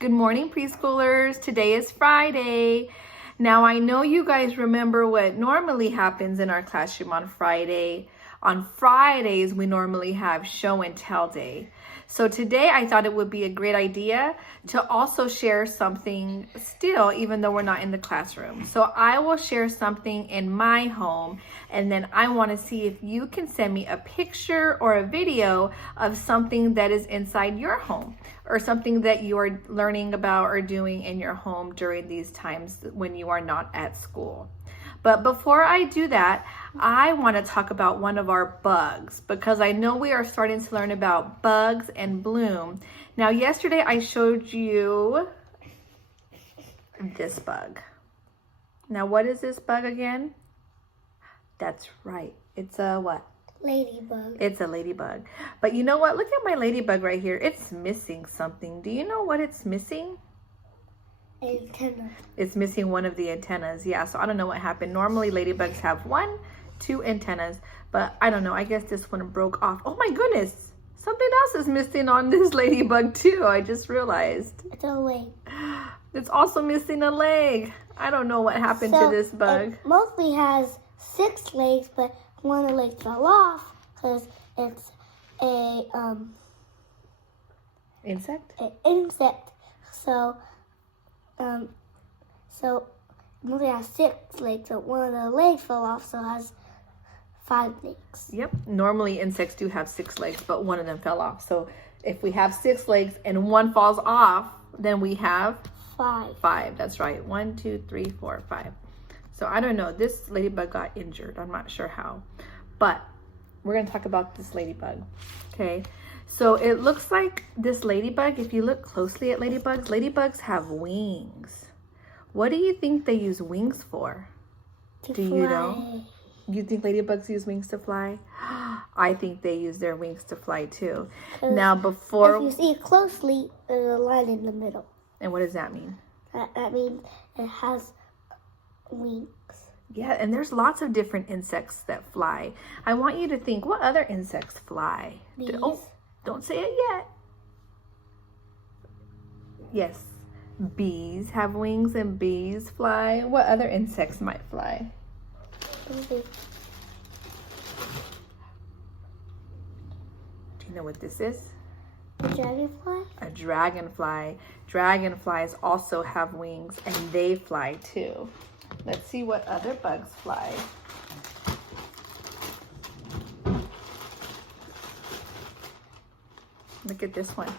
Good morning, preschoolers. Today is Friday. Now, I know you guys remember what normally happens in our classroom on Friday. On Fridays, we normally have show and tell day. So today, I thought it would be a great idea to also share something still, even though we're not in the classroom. So I will share something in my home, and then I want to see if you can send me a picture or a video of something that is inside your home or something that you are learning about or doing in your home during these times when you are not at school. But before I do that, I want to talk about one of our bugs because I know we are starting to learn about bugs and bloom. Now, yesterday I showed you this bug. Now, what is this bug again? That's right. It's a what? Ladybug. It's a ladybug. But you know what? Look at my ladybug right here. It's missing something. Do you know what it's missing? Antenna. It's missing one of the antennas. Yeah, so I don't know what happened. Normally ladybugs have 1, 2 antennas, but I don't know. I guess this one broke off. Oh my goodness. Something else is missing on this ladybug too. I just realized. It's a leg. It's also missing a leg. I don't know what happened to this bug. It mostly has 6 legs, but one of the legs fell off because it's a insect? An insect. So it mostly has 6 legs, but one of the legs fell off, so it has 5 legs. Yep. Normally insects do have 6 legs, but one of them fell off. So if we have 6 legs and one falls off, then we have 5. 5. That's right. 1, 2, 3, 4, 5. So I don't know. This ladybug got injured. I'm not sure how. But we're going to talk about this ladybug. Okay. So it looks like this ladybug, if you look closely at ladybugs have wings. What do you think they use wings for? To you fly. know? You think ladybugs use wings to fly? I think they use their wings to fly too. Now before... If you see it closely, there's a line in the middle. And what does that mean? That means it has wings. Yeah, and there's lots of different insects that fly. I want you to think, what other insects fly? Bees. Oh, don't say it yet. Yes, bees have wings and bees fly. What other insects might fly? Okay. Do you know what this is? A dragonfly? A dragonfly. Dragonflies also have wings and they fly too. Let's see what other bugs fly. Look at this one.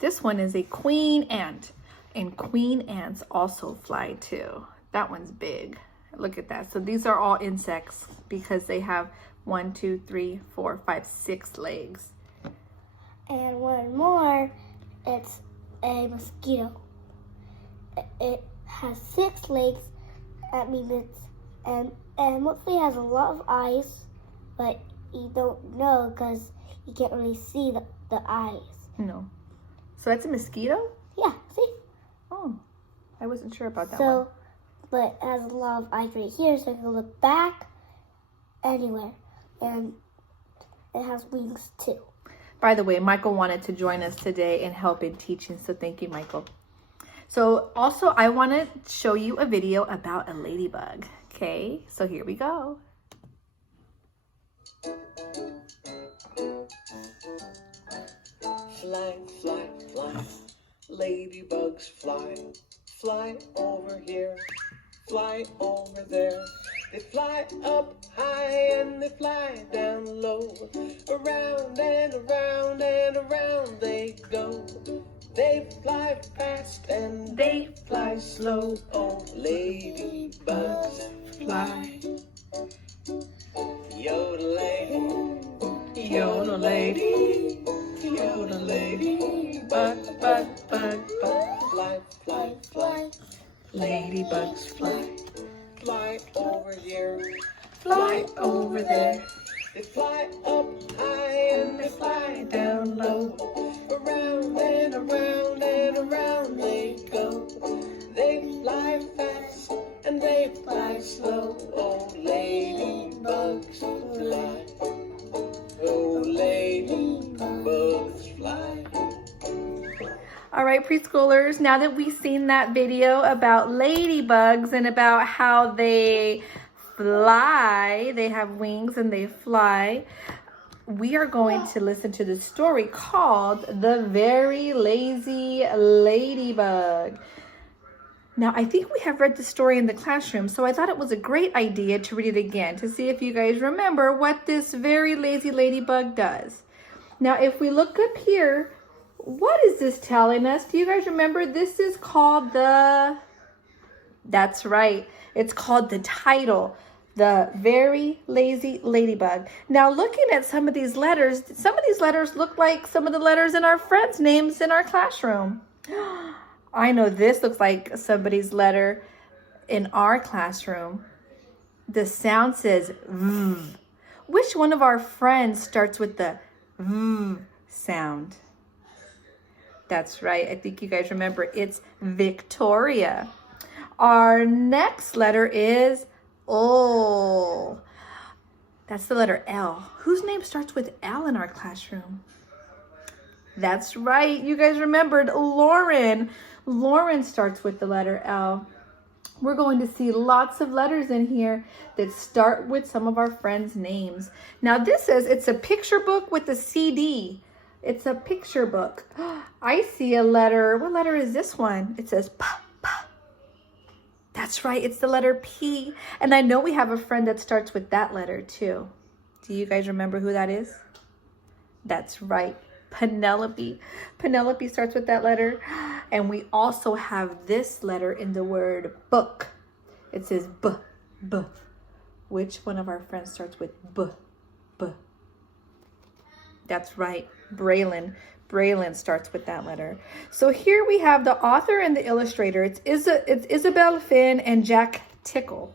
This one is a queen ant, and queen ants also fly too. That one's big. Look at that. So these are all insects because they have 1, 2, 3, 4, 5, 6 legs. And one more, it's a mosquito. It has 6 legs. That means it's and mostly has a lot of eyes, but you don't know because you can't really see the eyes. No. So that's a mosquito? Yeah, see? Oh, I wasn't sure about that one. But it has a lot of eyes right here, so you can look back anywhere. And it has wings too. By the way, Michael wanted to join us today and help in teaching, so thank you, Michael. So also, I want to show you a video about a ladybug. Okay, so here we go. Fly, fly, fly, ladybugs fly, fly over here, fly over there. They fly up high and they fly down low, around and around and around they go. They fly fast and they fly slow. Oh, ladybugs fly. Yodel lady, yodel lady, yodel lady, bug, bug, bug, bug. Fly, fly, fly, ladybugs fly. Fly over here, fly over there. They fly up high and they fly down low, around and around and around they go. They fly fast and they fly slow. Oh, ladybugs fly. Oh, ladybugs fly. All right, preschoolers, now that we've seen that video about ladybugs and about how they fly, they have wings and they fly, we are going to listen to the story called The Very Lazy Ladybug. Now, I think we have read the story in the classroom, so I thought it was a great idea to read it again to see if you guys remember what this very lazy ladybug does. Now, if we look up here, what is this telling us? Do you guys remember? This is called that's right, it's called the title, The Very Lazy Ladybug. Now, looking at some of these letters look like some of the letters in our friends' names in our classroom. I know this looks like somebody's letter in our classroom. The sound says V. Which one of our friends starts with the V sound? That's right. I think you guys remember. It's Victoria. Our next letter is O. That's the letter L. Whose name starts with L in our classroom? That's right. You guys remembered Lauren. Lauren starts with the letter L. We're going to see lots of letters in here that start with some of our friends' names. Now this says it's a picture book with a CD. It's a picture book. I see a letter. What letter is this one? It says P, P. That's right. It's the letter P. And I know we have a friend that starts with that letter too. Do you guys remember who that is? That's right. Penelope. Penelope starts with that letter. And we also have this letter in the word book. It says B, B. Which one of our friends starts with B, B? That's right. Braylon. Braylon starts with that letter. So here we have the author and the illustrator. It's Isabel Finn and Jack Tickle.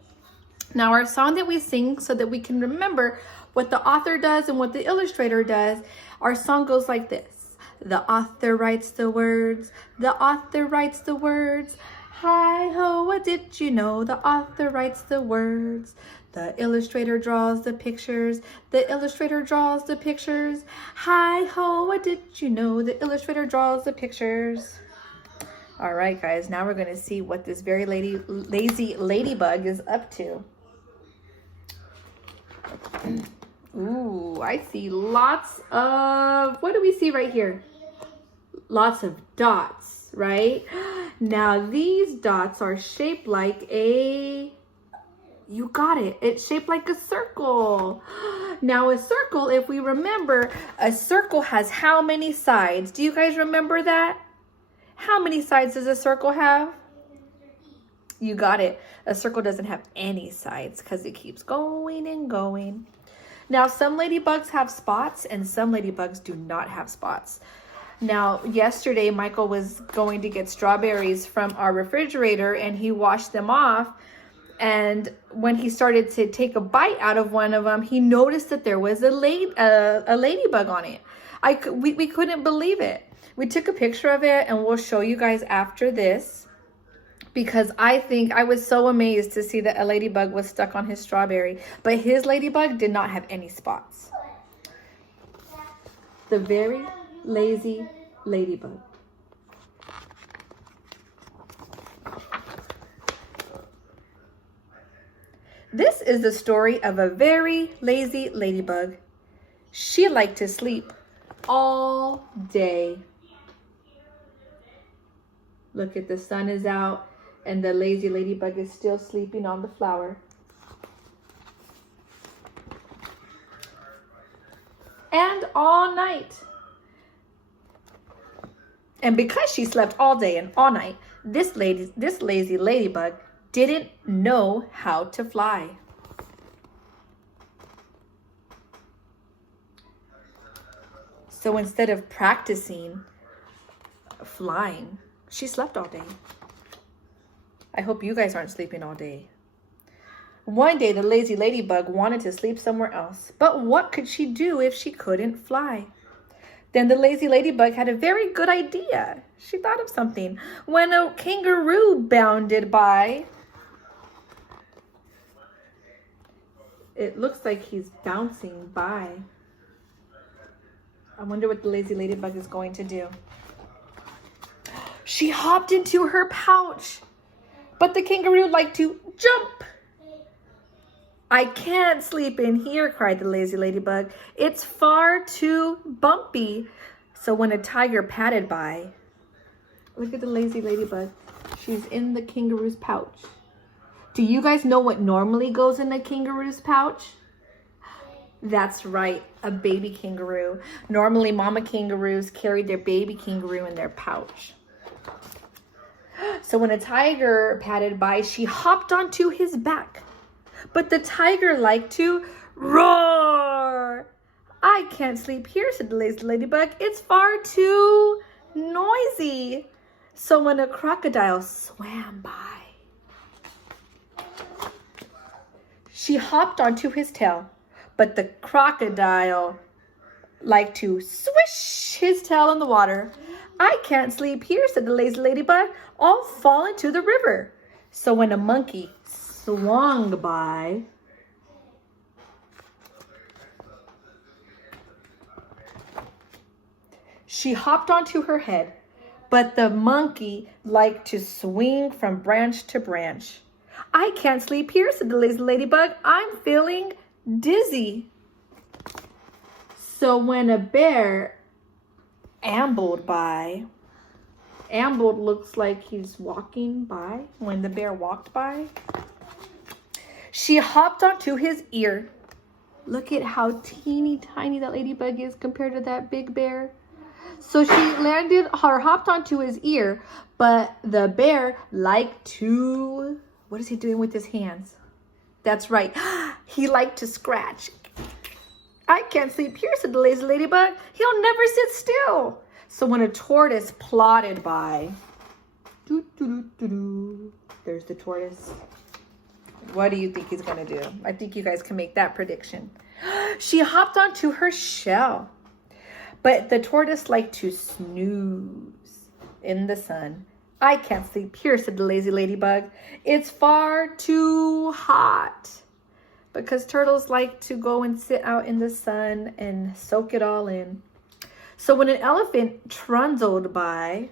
Now our song that we sing so that we can remember what the author does and what the illustrator does, our song goes like this. The author writes the words. The author writes the words. Hi ho, what did you know? The author writes the words. The illustrator draws the pictures. The illustrator draws the pictures. Hi ho, what did you know? The illustrator draws the pictures. All right, guys, now we're going to see what this very lazy ladybug is up to. Ooh, I see lots of, what do we see right here? Lots of dots, right? Now these dots are shaped like you got it. It's shaped like a circle. Now a circle, if we remember, a circle has how many sides? Do you guys remember that? How many sides does a circle have? You got it. A circle doesn't have any sides because it keeps going and going. Now some ladybugs have spots and some ladybugs do not have spots. Now, yesterday, Michael was going to get strawberries from our refrigerator and he washed them off. And when he started to take a bite out of one of them, he noticed that there was a ladybug on it. We couldn't believe it. We took a picture of it and we'll show you guys after this, because I was so amazed to see that a ladybug was stuck on his strawberry, but his ladybug did not have any spots. The very lazy ladybug. This is the story of a very lazy ladybug. She liked to sleep all day. Look at the sun is out and the lazy ladybug is still sleeping on the flower. And all night. And because she slept all day and all night, this lazy ladybug didn't know how to fly. So instead of practicing flying, she slept all day. I hope you guys aren't sleeping all day. One day, the lazy ladybug wanted to sleep somewhere else, but what could she do if she couldn't fly? Then the lazy ladybug had a very good idea. She thought of something. When a kangaroo bounded by, it looks like he's bouncing by. I wonder what the lazy ladybug is going to do. She hopped into her pouch, but the kangaroo liked to jump. I can't sleep in here, cried the lazy ladybug. It's far too bumpy. So when a tiger padded by, look at the lazy ladybug. She's in the kangaroo's pouch. Do you guys know what normally goes in a kangaroo's pouch? That's right, a baby kangaroo. Normally, mama kangaroos carried their baby kangaroo in their pouch. So when a tiger padded by, she hopped onto his back. But the tiger liked to roar. I can't sleep here, said the lazy ladybug. It's far too noisy. So when a crocodile swam by, she hopped onto his tail. But the crocodile liked to swish his tail in the water. I can't sleep here, said the lazy ladybug. I'll fall into the river. So when a monkey swung by, she hopped onto her head. But the monkey liked to swing from branch to branch. I can't sleep here, said the lazy ladybug. I'm feeling dizzy. So when a bear ambled by, ambled looks like he's walking by. When the bear walked by, she hopped onto his ear. Look at how teeny tiny that ladybug is compared to that big bear. So she landed or hopped onto his ear, but the bear liked to, what is he doing with his hands? That's right, he liked to scratch. I can't sleep here, said the lazy ladybug. He'll never sit still. So when a tortoise plodded by, there's the tortoise. What do you think he's gonna do? I think you guys can make that prediction. She hopped onto her shell. But the tortoise liked to snooze in the sun. I can't sleep here, said the lazy ladybug. It's far too hot. Because turtles like to go and sit out in the sun and soak it all in. So when an elephant trundled by,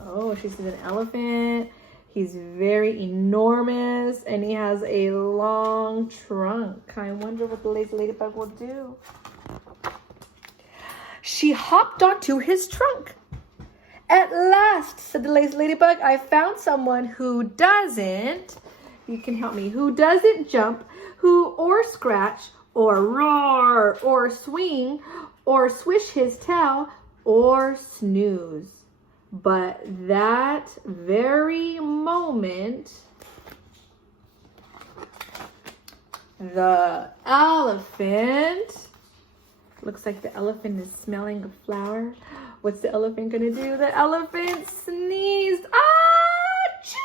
oh, she sees an elephant. He's very enormous and he has a long trunk. I wonder what the lazy ladybug will do. She hopped onto his trunk. At last, said the lazy ladybug, I found someone who doesn't, you can help me, who doesn't jump, who or scratch, or roar, or swing, or swish his tail, or snooze. But that very moment, the elephant, looks like the elephant is smelling a flower. What's the elephant gonna do? The elephant sneezed. Achoo!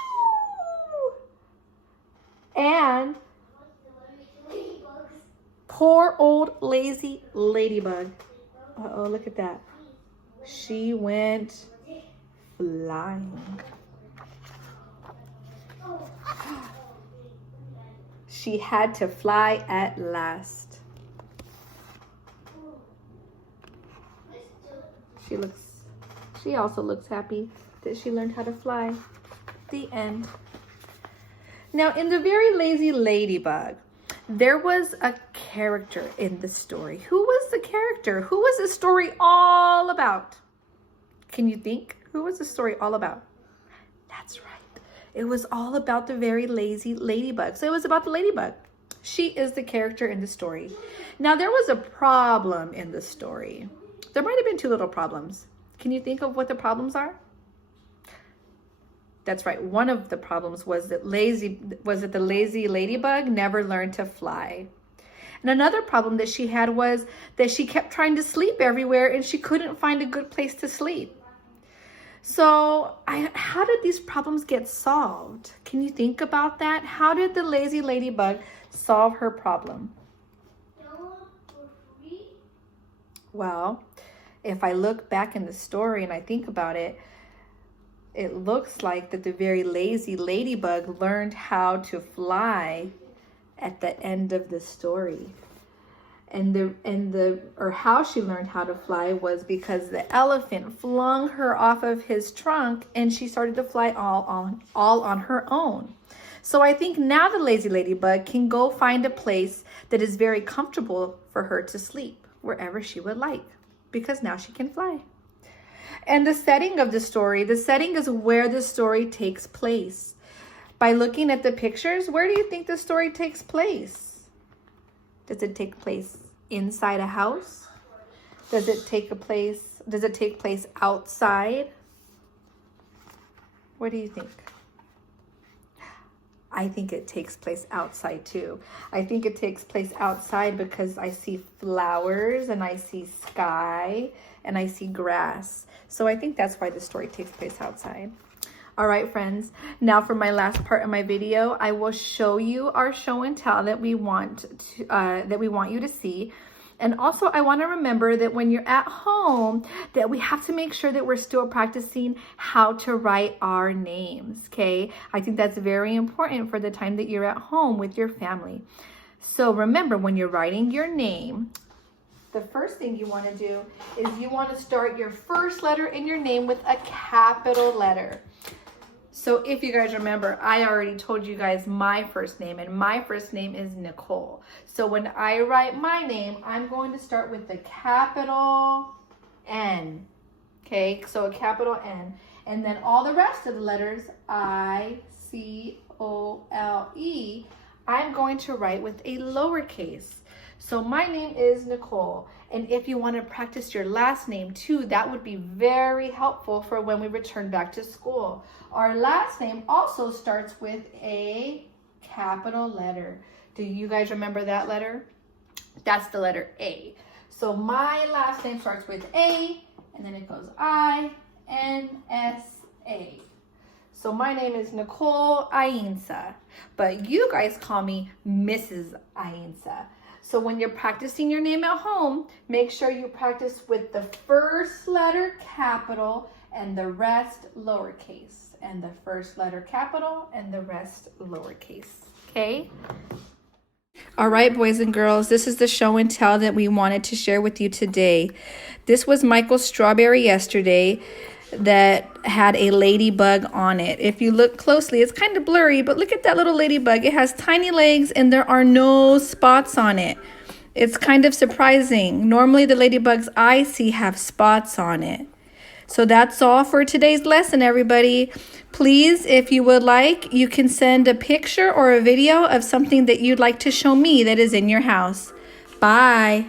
And poor old lazy ladybug. Uh-oh, look at that. She went flying. She had to fly at last. She also looks happy that she learned how to fly. The end. Now, in the very lazy ladybug, there was a character in the story. Who was the character? Who was the story all about? Can you think? Who was the story all about? That's right. It was all about the very lazy ladybug. So it was about the ladybug. She is the character in the story. Now, there was a problem in the story. There might have been two little problems. Can you think of what the problems are? That's right. One of the problems was that the lazy ladybug never learned to fly. And another problem that she had was that she kept trying to sleep everywhere and she couldn't find a good place to sleep. So how did these problems get solved? Can you think about that? How did the lazy ladybug solve her problem? Well, if I look back in the story and I think about it, it looks like that the very lazy ladybug learned how to fly at the end of the story. or how she learned how to fly was because the elephant flung her off of his trunk and she started to fly all on her own. So I think now the lazy ladybug can go find a place that is very comfortable for her to sleep, wherever she would like, because now she can fly. And the setting of the story is where the story takes place. By looking at the pictures, where do you think the story takes place? Does it take place inside a house? Does it take place outside? What do you think? I think it takes place outside too. I think it takes place outside because I see flowers and I see sky and I see grass. So I think that's why the story takes place outside. All right, friends. Now for my last part of my video, I will show you our show and tell that we want you to see. And also, I want to remember that when you're at home, that we have to make sure that we're still practicing how to write our names, okay? I think that's very important for the time that you're at home with your family. So remember, when you're writing your name, the first thing you want to do is you want to start your first letter in your name with a capital letter. So if you guys remember, I already told you guys my first name, and my first name is Nicole. So when I write my name, I'm going to start with the capital N. Okay, so a capital N. And then all the rest of the letters, I-C-O-L-E, I'm going to write with a lowercase. So my name is Nicole. And if you want to practice your last name too, that would be very helpful for when we return back to school. Our last name also starts with a capital letter. Do you guys remember that letter? That's the letter A. So my last name starts with A, and then it goes I-N-S-A. So my name is Nicole Ainsa, but you guys call me Mrs. Ainsa. So when you're practicing your name at home, make sure you practice with the first letter capital and the rest lowercase. And the first letter capital and the rest lowercase, okay? All right, boys and girls, this is the show and tell that we wanted to share with you today. This was Michael's strawberry yesterday that had a ladybug on it. If you look closely, it's kind of blurry, but look at that little ladybug. It has tiny legs and there are no spots on it. It's kind of surprising. Normally the ladybugs I see have spots on it. So that's all for today's lesson, everybody. Please, if you would like, you can send a picture or a video of something that you'd like to show me that is in your house. Bye.